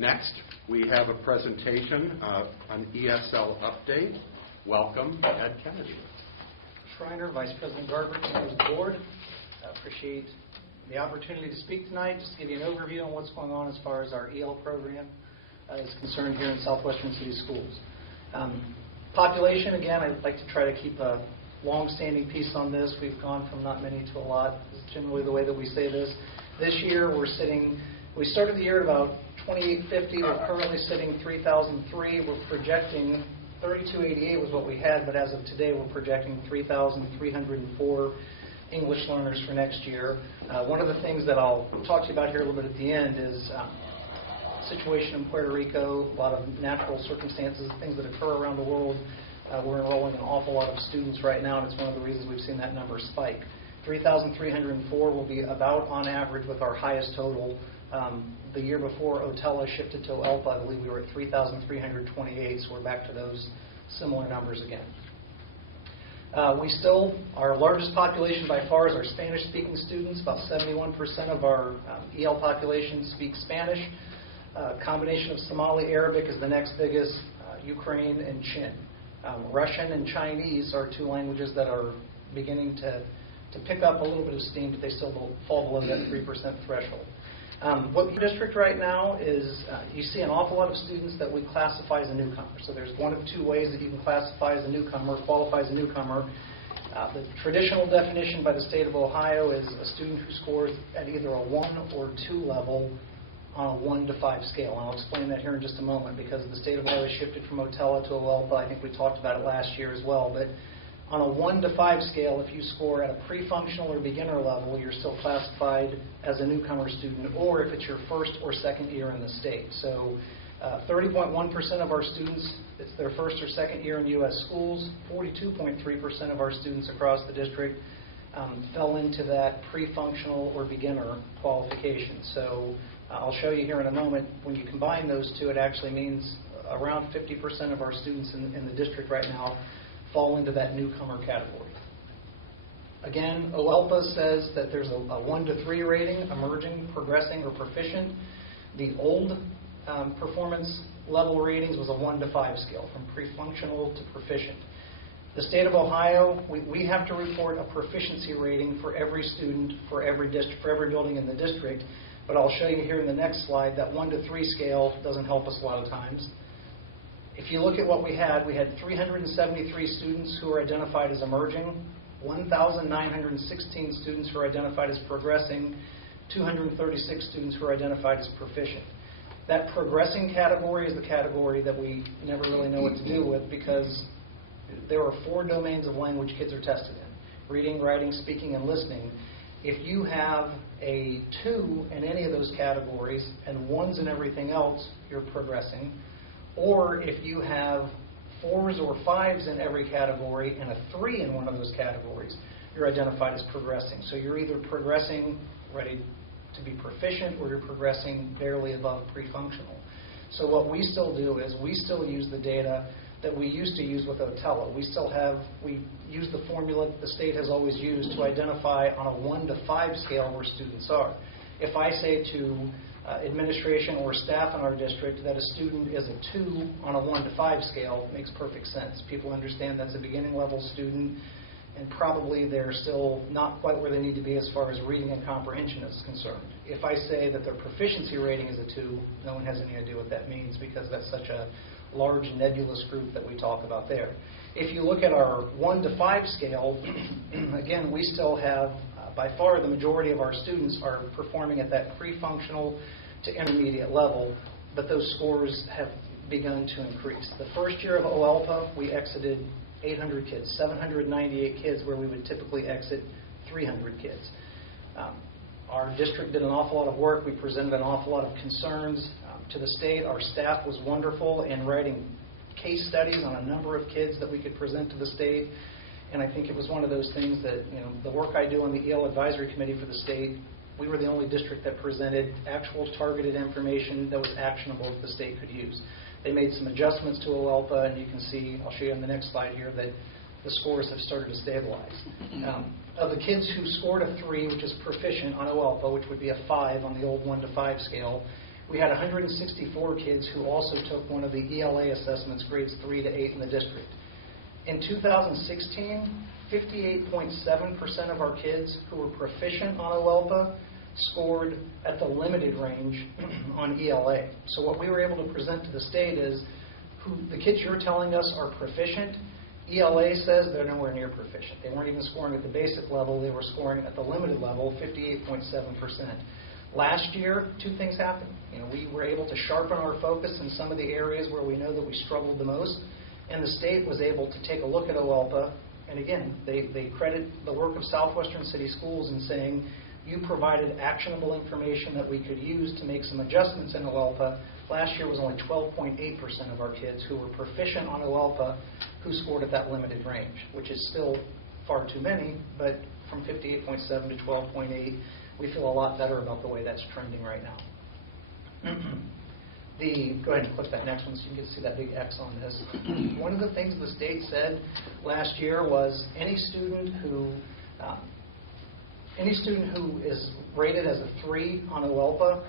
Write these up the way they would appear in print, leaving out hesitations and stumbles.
Next, we have a presentation on ESL update. Welcome, Ed Kennedy. Schreiner, Vice President Garber, members of the board. Appreciate the opportunity to speak tonight, just to give you an overview on what's going on as far as our EL program is concerned here in Southwestern City Schools. Population, again, I'd like to try to keep a long-standing piece on this. We've gone from not many to a lot. It's generally the way that we say this. This year, we started the year at about 2,850. We're currently sitting 3,003. We're projecting 3,288 was what we had, but as of today, we're projecting 3,304 English learners for next year. One of the things that I'll talk to you about here a little bit at the end is situation in Puerto Rico, a lot of natural circumstances, things that occur around the world. We're enrolling an awful lot of students right now, and it's one of the reasons we've seen that number spike. 3,304 will be about on average with our highest total. The year before OTELA shifted to OELPA, I believe we were at 3,328, so we're back to those similar numbers again. Our largest population by far is our Spanish-speaking students. About 71% of our EL population speak Spanish. Combination of Somali Arabic is the next biggest, Ukraine and Chin. Russian and Chinese are two languages that are beginning to pick up a little bit of steam, but they still fall below that 3% threshold. What the district right now is, you see an awful lot of students that we classify as a newcomer. So there's one of two ways that you can classify as a newcomer, qualify as a newcomer. The traditional definition by the state of Ohio is a student who scores at either a 1 or 2 level on a 1 to 5 scale. And I'll explain that here in just a moment, because the state of Ohio shifted from OTELA to OELPA. I think we talked about it last year as well. But on a 1 to 5 scale, if you score at a pre-functional or beginner level, you're still classified as a newcomer student, or if it's your first or second year in the state. So 30.1% of our students, it's their first or second year in U.S. schools. 42.3% of our students across the district fell into that pre-functional or beginner qualification. So I'll show you here in a moment, when you combine those two, it actually means around 50% of our students in the district right now fall into that newcomer category. Again, OELPA says that there's a 1 to 3 rating, emerging, progressing, or proficient. The old performance level ratings was a 1 to 5 scale, from pre-functional to proficient. The state of Ohio, we have to report a proficiency rating for every student, for every building in the district, but I'll show you here in the next slide that 1 to 3 scale doesn't help us a lot of times. If you look at what we had 373 students who are identified as emerging, 1,916 students who are identified as progressing, 236 students who are identified as proficient. That progressing category is the category that we never really know what to do with, because there are 4 domains of language kids are tested in: reading, writing, speaking, and listening. If you have a 2 in any of those categories and 1s in everything else, you're progressing. Or if you have 4s or 5s in every category and a 3 in one of those categories, you're identified as progressing. So you're either progressing ready to be proficient, or you're progressing barely above pre-functional. So what we still do is we still use the data that we used to use with OTELA. We use the formula that the state has always used to identify on a 1 to 5 scale where students are. If I say to administration or staff in our district that a student is a 2 on a 1 to 5 scale, it makes perfect sense. People understand that's a beginning level student, and probably they're still not quite where they need to be as far as reading and comprehension is concerned. If I say that their proficiency rating is a 2, no one has any idea what that means, because that's such a large nebulous group that we talk about there. If you look at our 1 to 5 scale, again, we still have by far the majority of our students are performing at that pre-functional to intermediate level, but those scores have begun to increase. The first year of OELPA, we exited 800 kids, 798 kids, where we would typically exit 300 kids. Our district did an awful lot of work. We presented an awful lot of concerns to the state. Our staff was wonderful in writing case studies on a number of kids that we could present to the state. And I think it was one of those things that, the work I do on the EL Advisory Committee for the state, we were the only district that presented actual targeted information that was actionable that the state could use. They made some adjustments to OELPA, and you can see, I'll show you on the next slide here, that the scores have started to stabilize. Of the kids who scored a 3, which is proficient on OELPA, which would be a 5 on the old 1 to 5 scale, We had 164 kids who also took one of the ELA assessments, grades 3 to 8 in the district. In 2016, 58.7% of our kids who were proficient on OELPA scored at the limited range on ELA. So what we were able to present to the state is the kids you're telling us are proficient, ELA says they're nowhere near proficient. They weren't even scoring at the basic level. They were scoring at the limited level, 58.7%. Last year, two things happened. We were able to sharpen our focus in some of the areas where we know that we struggled the most, and the state was able to take a look at OELPA, and again, they credit the work of Southwestern City Schools in saying, you provided actionable information that we could use to make some adjustments in OELPA. Last year was only 12.8% of our kids who were proficient on OELPA who scored at that limited range, which is still far too many, but from 58.7 to 12.8, we feel a lot better about the way that's trending right now. Go ahead and click that next one so you can see that big X on this. One of the things the state said last year was any student who is rated as a 3 on OELPA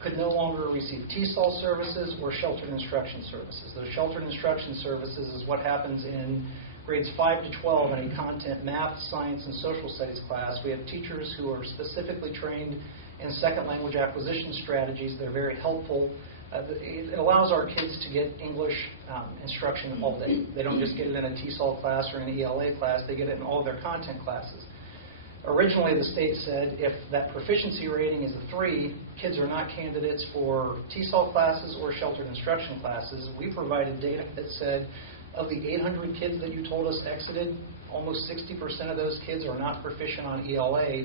could no longer receive TESOL services or sheltered instruction services. Those sheltered instruction services is what happens in grades 5 to 12 in a content math, science, and social studies class. We have teachers who are specifically trained in second language acquisition strategies. They're very helpful. It allows our kids to get English instruction all day. They don't just get it in a TESOL class or an ELA class. They get it in all of their content classes. Originally, the state said if that proficiency rating is a 3, kids are not candidates for TESOL classes or sheltered instruction classes. We provided data that said of the 800 kids that you told us exited, almost 60% of those kids are not proficient on ELA.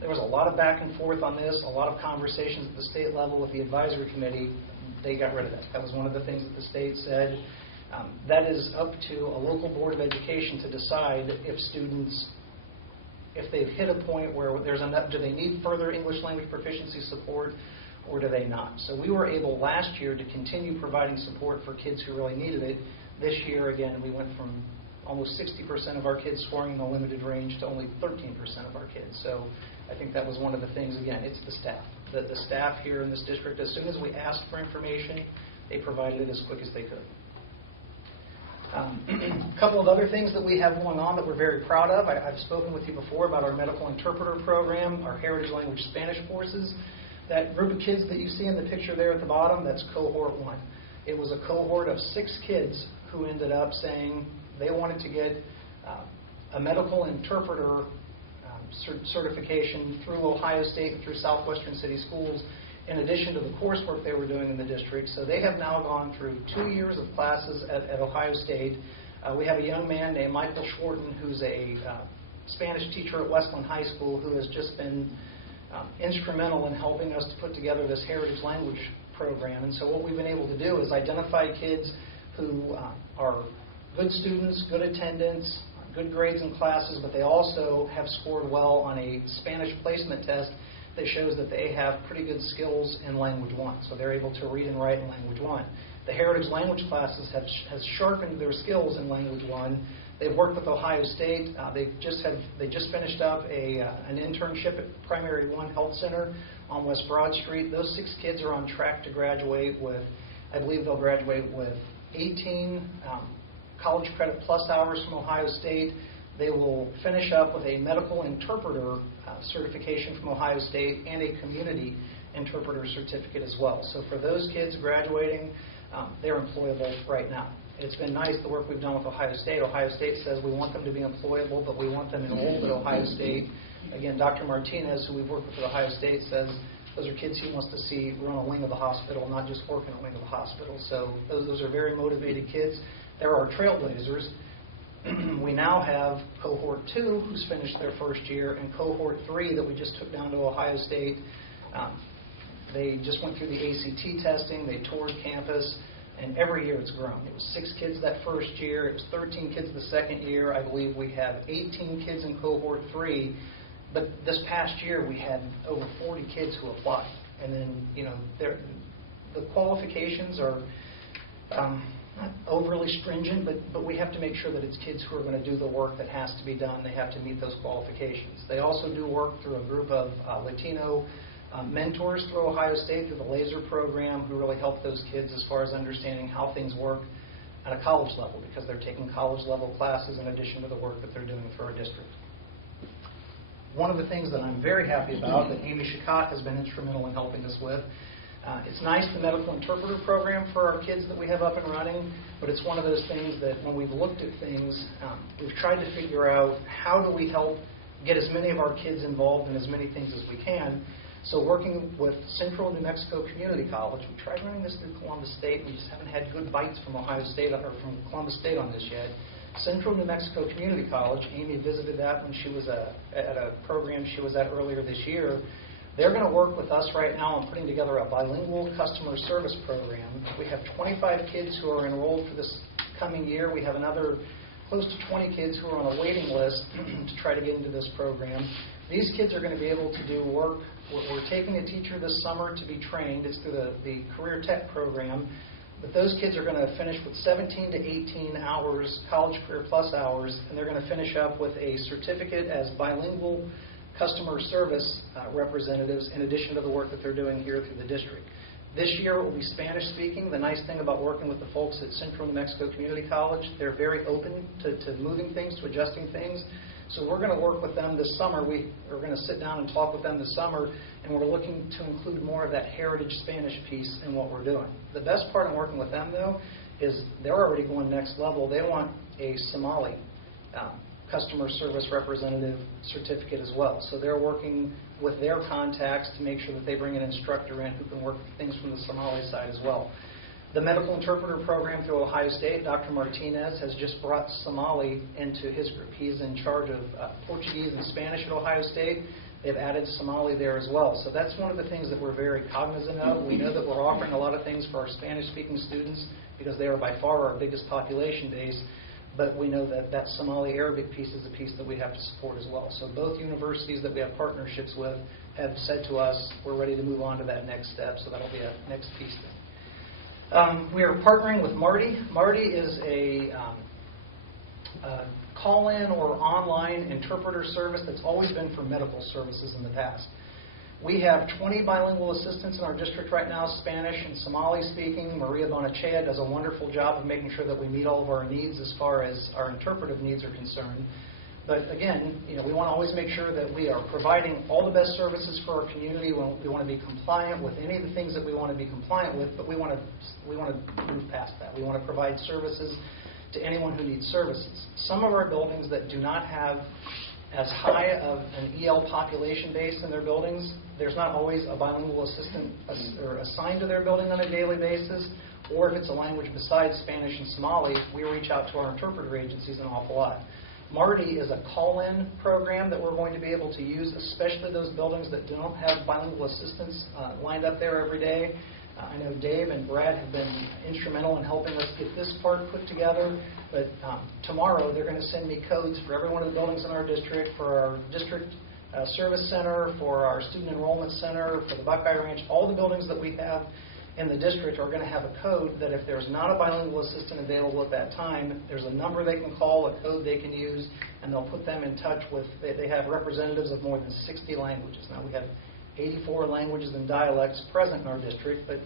There was a lot of back and forth on this, a lot of conversations at the state level with the advisory committee. They got rid of that. That was one of the things that the state said. That is up to a local board of education to decide if students, if they've hit a point where there's enough, do they need further English language proficiency support or do they not? So we were able last year to continue providing support for kids who really needed it. This year, again, we went from almost 60% of our kids scoring in the limited range to only 13% of our kids. So I think that was one of the things, again, it's the staff. The staff here in this district, as soon as we asked for information, they provided it as quick as they could. A couple of other things that we have going on that we're very proud of. I've spoken with you before about our medical interpreter program, our heritage language Spanish courses. That group of kids that you see in the picture there at the bottom, that's cohort 1. It was a cohort of 6 kids who ended up saying they wanted to get a medical interpreter certification through Ohio State and through Southwestern City Schools in addition to the coursework they were doing in the district. So they have now gone through 2 years of classes at Ohio State. We have a young man named Michael Schwarten who's a Spanish teacher at Westland High School who has just been instrumental in helping us to put together this heritage language program. And so what we've been able to do is identify kids who are good students, good attendance, good grades in classes, but they also have scored well on a Spanish placement test that shows that they have pretty good skills in Language 1. So they're able to read and write in Language 1. The heritage language classes has sharpened their skills in Language 1. They've worked with Ohio State. They just finished up an internship at Primary One Health Center on West Broad Street. Those 6 kids are on track to graduate with, I believe they'll graduate with 18 college credit plus hours from Ohio State. They will finish up with a medical interpreter certification from Ohio State and a community interpreter certificate as well. So for those kids graduating, they're employable right now. It's been nice, the work we've done with Ohio State. Ohio State says we want them to be employable, but we want them enrolled at Ohio State. Again, Dr. Martinez, who we've worked with at Ohio State, says those are kids he wants to see run a wing of the hospital, not just work in a wing of the hospital. So those are very motivated kids. There are trailblazers. We now have Cohort 2, who's finished their first year, and Cohort 3 that we just took down to Ohio State. They just went through the ACT testing. They toured campus, and every year it's grown. It was 6 kids that first year. It was 13 kids the second year. I believe we have 18 kids in Cohort 3. But this past year, we had over 40 kids who applied. And then, the qualifications are not overly stringent, but we have to make sure that it's kids who are going to do the work that has to be done. They have to meet those qualifications. They also do work through a group of Latino mentors through Ohio State through the LASER program who really help those kids as far as understanding how things work at a college level, because they're taking college level classes in addition to the work that they're doing for our district. One of the things that I'm very happy about that Amy Shakot has been instrumental in helping us with, it's nice, the medical interpreter program for our kids that we have up and running, but it's one of those things that when we've looked at things, we've tried to figure out how do we help get as many of our kids involved in as many things as we can. So working with Central New Mexico Community College, we tried running this through Columbus State. We just haven't had good bites from Ohio State or from Columbus State on this yet. Central New Mexico Community College, Amy visited that when she was at a program she was at earlier this year. They're going to work with us right now on putting together a bilingual customer service program. We have 25 kids who are enrolled for this coming year. We have another close to 20 kids who are on a waiting list to try to get into this program. These kids are going to be able to do work. We're taking a teacher this summer to be trained. It's through the Career Tech program. But those kids are going to finish with 17 to 18 hours, College Career Plus hours, and they're going to finish up with a certificate as bilingual customer service representatives in addition to the work that they're doing here through the district. This year it will be Spanish speaking. The nice thing about working with the folks at Central New Mexico Community College, they're very open to moving things, to adjusting things. So we're going to work with them this summer. We're going to sit down and talk with them this summer, and we're looking to include more of that heritage Spanish piece in what we're doing. The best part in working with them, though, is they're already going next level. They want a Somali customer service representative certificate as well. So they're working with their contacts to make sure that they bring an instructor in who can work things from the Somali side as well. The medical interpreter program through Ohio State, Dr. Martinez has just brought Somali into his group. He's in charge of Portuguese and Spanish at Ohio State. They've added Somali there as well. So that's one of the things that we're very cognizant of. We know that we're offering a lot of things for our Spanish-speaking students because they are by far our biggest population base. But we know that that Somali-Arabic piece is a piece that we have to support as well. So both universities that we have partnerships with have said to us, we're ready to move on to that next step. So that'll be a next piece then. We are partnering with Marty. Marty is a call-in or online interpreter service that's always been for medical services in the past. We have 20 bilingual assistants in our district right now, Spanish and Somali speaking. Maria Bonachea does a wonderful job of making sure that we meet all of our needs as far as our interpretive needs are concerned. But again, we want to always make sure that we are providing all the best services for our community. We want to be compliant with any of the things that we want to be compliant with, but we want to move past that. We want to provide services to anyone who needs services. Some of our buildings that do not have as high of an EL population base in their buildings, there's not always a bilingual assistant assigned to their building on a daily basis, or if it's a language besides Spanish and Somali, we reach out to our interpreter agencies an awful lot. Marty is a call-in program that we're going to be able to use, especially those buildings that don't have bilingual assistants lined up there every day. I know Dave and Brad have been instrumental in helping us get this part put together, but tomorrow they're going to send me codes for every one of the buildings in our district, for our district service center, for our student enrollment center, for the Buckeye Ranch. All the buildings that we have in the district are going to have a code that if there's not a bilingual assistant available at that time, there's a number they can call, a code they can use, and they'll put them in touch with, they have representatives of more than 60 languages. Now we have 84 languages and dialects present in our district, but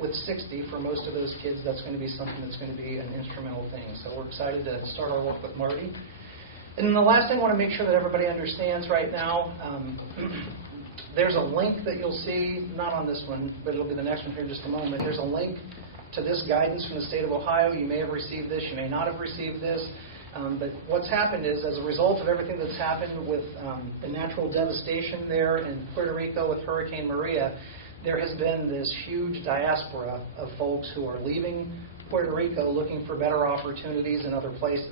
with 60 for most of those kids, that's going to be something that's going to be an instrumental thing. So we're excited to start our work with Marty. And then the last thing I want to make sure that everybody understands right now, there's a link that you'll see, not on this one, but it'll be the next one here in just a moment. There's a link to this guidance from the state of Ohio. You may have received this, you may not have received this. But what's happened is, as a result of everything that's happened with the natural devastation there in Puerto Rico with Hurricane Maria, there has been this huge diaspora of folks who are leaving Puerto Rico looking for better opportunities in other places.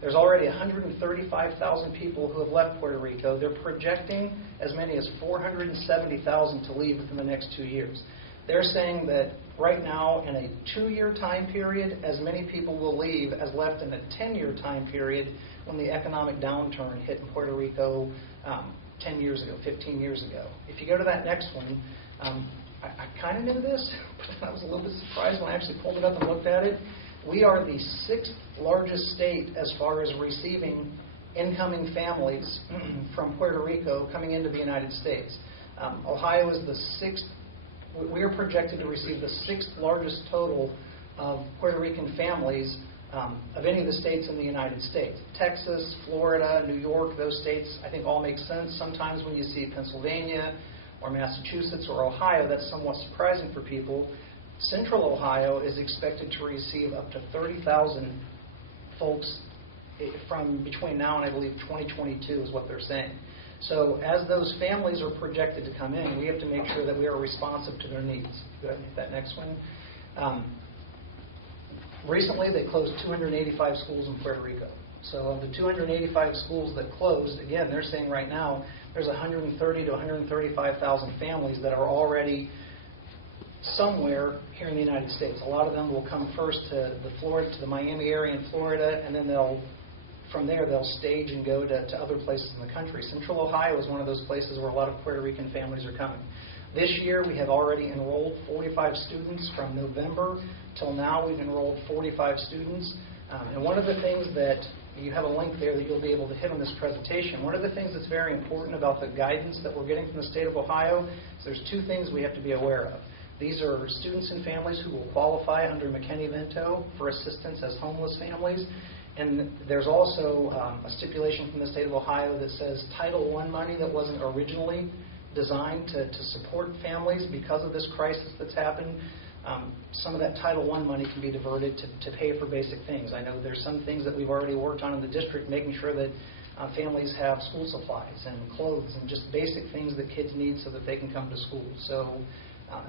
There's already 135,000 people who have left Puerto Rico. They're projecting as many as 470,000 to leave within the next 2 years. They're saying that right now, in a 2-year time period, as many people will leave as left in a 10-year time period when the economic downturn hit in Puerto Rico 10 years ago, 15 years ago. If you go to that next one, I kind of knew this, but I was a little bit surprised when I actually pulled it up and looked at it. We are the 6th largest state as far as receiving incoming families from Puerto Rico coming into the United States. Ohio is the sixth. We are projected to receive the sixth largest total of Puerto Rican families of any of the states in the United States. Texas, Florida, New York, those states I think all make sense. Sometimes when you see Pennsylvania or Massachusetts or Ohio, that's somewhat surprising for people. Central Ohio is expected to receive up to 30,000 folks from between now and I believe 2022 is what they're saying. So as those families are projected to come in, we have to make sure that we are responsive to their needs. Go ahead and hit that next one. Recently, they closed 285 schools in Puerto Rico. So of the 285 schools that closed, again, they're saying right now there's 130 to 135,000 families that are already somewhere here in the United States. A lot of them will come first to the Miami area in Florida, and then from there they'll stage and go to other places in the country. Central Ohio is one of those places where a lot of Puerto Rican families are coming. This year we have already enrolled 45 students. From November till now we've enrolled 45 students. And one of the things that, you have a link there that you'll be able to hit on this presentation, one of the things that's very important about the guidance that we're getting from the state of Ohio is there's two things we have to be aware of. These are students and families who will qualify under McKinney-Vento for assistance as homeless families. And there's also a stipulation from the state of Ohio that says Title I money that wasn't originally designed to support families because of this crisis that's happened. Some of that Title I money can be diverted to pay for basic things. I know there's some things that we've already worked on in the district, making sure that families have school supplies and clothes and just basic things that kids need so that they can come to school. So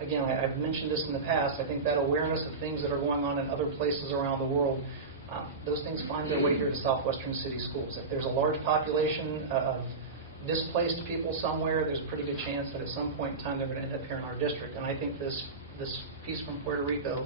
again, I've mentioned this in the past. I think that awareness of things that are going on in other places around the world, those things find their way here to southwestern city schools. If there's a large population of displaced people somewhere, there's a pretty good chance that at some point in time they're going to end up here in our district. And I think this piece from Puerto Rico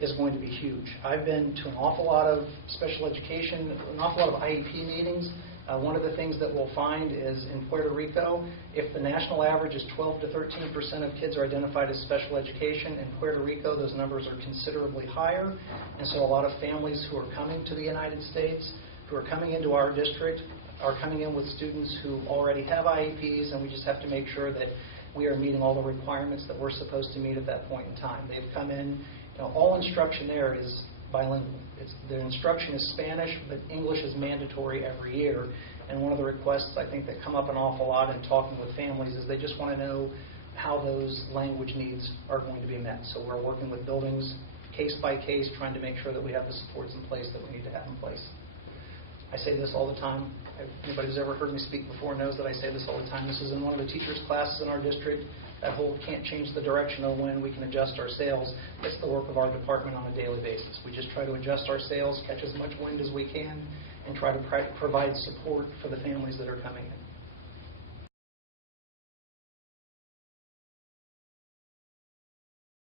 is going to be huge. I've been to an awful lot of special education, an awful lot of IEP meetings. One of the things that we'll find is in Puerto Rico, if the national average is 12 to 13% of kids are identified as special education, in Puerto Rico those numbers are considerably higher. And so a lot of families who are coming to the United States, who are coming into our district, are coming in with students who already have IEPs, and we just have to make sure that we are meeting all the requirements that we're supposed to meet at that point in time. They've come in, all instruction there is bilingual. The instruction is Spanish, but English is mandatory every year. And one of the requests I think that come up an awful lot in talking with families is they just want to know how those language needs are going to be met. So we're working with buildings case by case, trying to make sure that we have the supports in place that we need to have in place. I say this all the time. If anybody who's ever heard me speak before knows that I say this all the time. This is in one of the teachers' classes in our district. That whole can't change the direction of when we can adjust our sails. That's the work of our department on a daily basis. We just try to adjust our sails, catch as much wind as we can, and try to provide support for the families that are coming in.